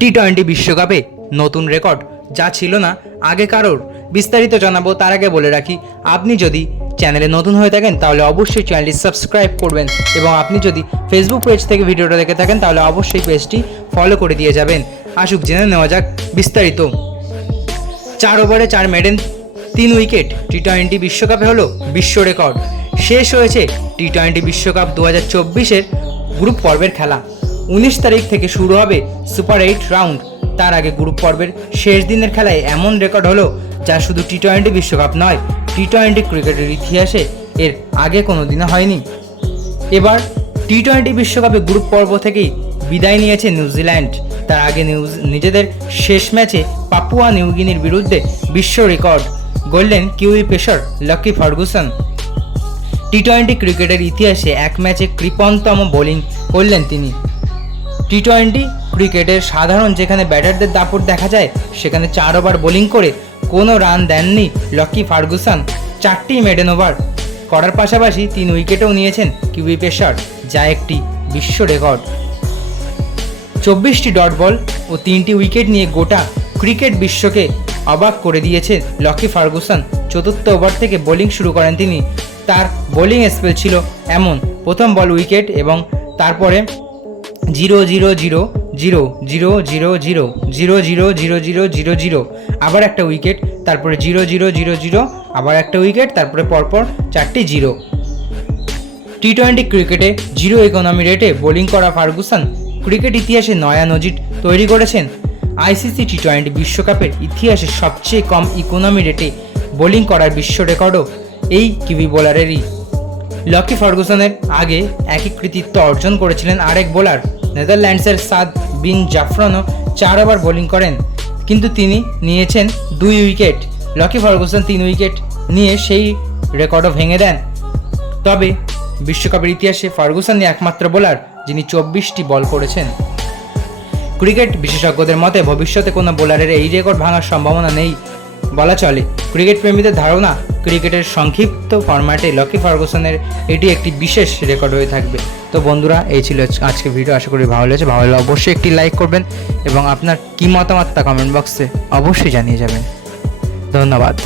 টি-20 বিশ্বকাপে নতুন রেকর্ড যা ছিল না আগে কারোর। বিস্তারিত জানাবো তার আগে বলে রাখি, আপনি যদি চ্যানেলে নতুন হয়ে থাকেন তাহলে অবশ্যই চ্যানেলটি সাবস্ক্রাইব করবেন, এবং আপনি যদি ফেসবুক পেজ থেকে ভিডিওটা দেখে থাকেন তাহলে অবশ্যই পেজটি ফলো করে দিয়ে যাবেন। আসুক জেনে নেওয়া যাক বিস্তারিত। 4 ওভারে 4 মেডেন 3 উইকেট টি-20 বিশ্বকাপে হলো বিশ্ব রেকর্ড। শেষ হয়েছে টি-20 বিশ্বকাপ 2024-এর গ্রুপ পর্বের খেলা। 19 তারিখ থেকে শুরু হবে সুপার 8 রাউন্ড। তার আগে গ্রুপ পর্বের শেষ দিনের খেলায় এমন রেকর্ড হলো যা শুধু টি-20 বিশ্বকাপ নয়, টি-20 ক্রিকেটের ইতিহাসে এর আগে কোনো দিনও হয়নি। এবার টি-20 বিশ্বকাপে গ্রুপ পর্ব থেকেই বিদায় নিয়েছে নিউজিল্যান্ড। তার আগে নিজেদের শেষ ম্যাচে পাপুয়া নিউগিনির বিরুদ্ধে বিশ্ব রেকর্ড গড়লেন কিউই পেসার লকি ফার্গুসন। টি-20 ক্রিকেটের ইতিহাসে এক ম্যাচে কৃপণতম বোলিং করলেন তিনি। টি-20 ক্রিকেটের সাধারণ যেখানে ব্যাটারদের দাপট দেখা যায়, সেখানে 4 ওভার বোলিং করে কোনো রান দেননি লকি ফার্গুসন। 4টি মেডেন ওভার করার পাশাপাশি 3 উইকেটও নিয়েছেন কিউই পেসার, যা একটি বিশ্ব রেকর্ড। 24টি ডট বল ও 3টি উইকেট নিয়ে গোটা ক্রিকেট বিশ্বকে অবাক করে দিয়েছে লকি ফার্গুসন। 4র্থ ওভার থেকে বোলিং শুরু করেন তিনি। তার বোলিং স্পেল ছিল এমন: প্রথম বল উইকেট, এবং তারপরে 0-0-0-0-0-0-0-0-0-0-0, আবার একটা উইকেট, তারপরে 0-0-0-0, আবার একটা উইকেট, তারপরে পরপর 4টি জিরো। টি-20 ক্রিকেটে জিরো ইকোনমি রেটে বোলিং করা ফার্গুসন ক্রিকেট ইতিহাসে নয়া নজির তৈরি করেছেন। আইসিসি টি-20 বিশ্বকাপের ইতিহাসে সবচেয়ে কম ইকোনমি রেটে বোলিং করার বিশ্ব রেকর্ডও এই কিউই বোলারেরই। লকি ফার্গুসনের আগে একই কৃতিত্ব অর্জন করেছিলেন আরেক বোলার, নেদারল্যান্ডসের সাদ বিন জাফরনও 4 ওভার বোলিং করেন, কিন্তু তিনি নিয়েছেন 2 উইকেট। লকি ফার্গুসন 3 উইকেট নিয়ে সেই রেকর্ডও ভেঙে দেন। তবে বিশ্বকাপের ইতিহাসে ফার্গুসনই একমাত্র বোলার যিনি 24টি বল করেছেন। ক্রিকেট বিশেষজ্ঞদের মতে ভবিষ্যতে কোনো বোলারের এই রেকর্ড ভাঙার সম্ভাবনা নেই বলা চলে। ক্রিকেট প্রেমীদের ধারণা, ক্রিকেটের সংক্ষিপ্ত ফরম্যাটে লকি ফার্গুসনের এটি একটি বিশেষ রেকর্ড হয়ে থাকবে। তো বন্ধুরা, এই ছিল আজকে ভিডিও। আশা করি ভালো লেগেছে। ভালো লাগলে অবশ্যই একটি লাইক করবেন, এবং আপনার কী মতামত তা কমেন্ট বক্সে অবশ্যই জানিয়ে যাবেন। ধন্যবাদ।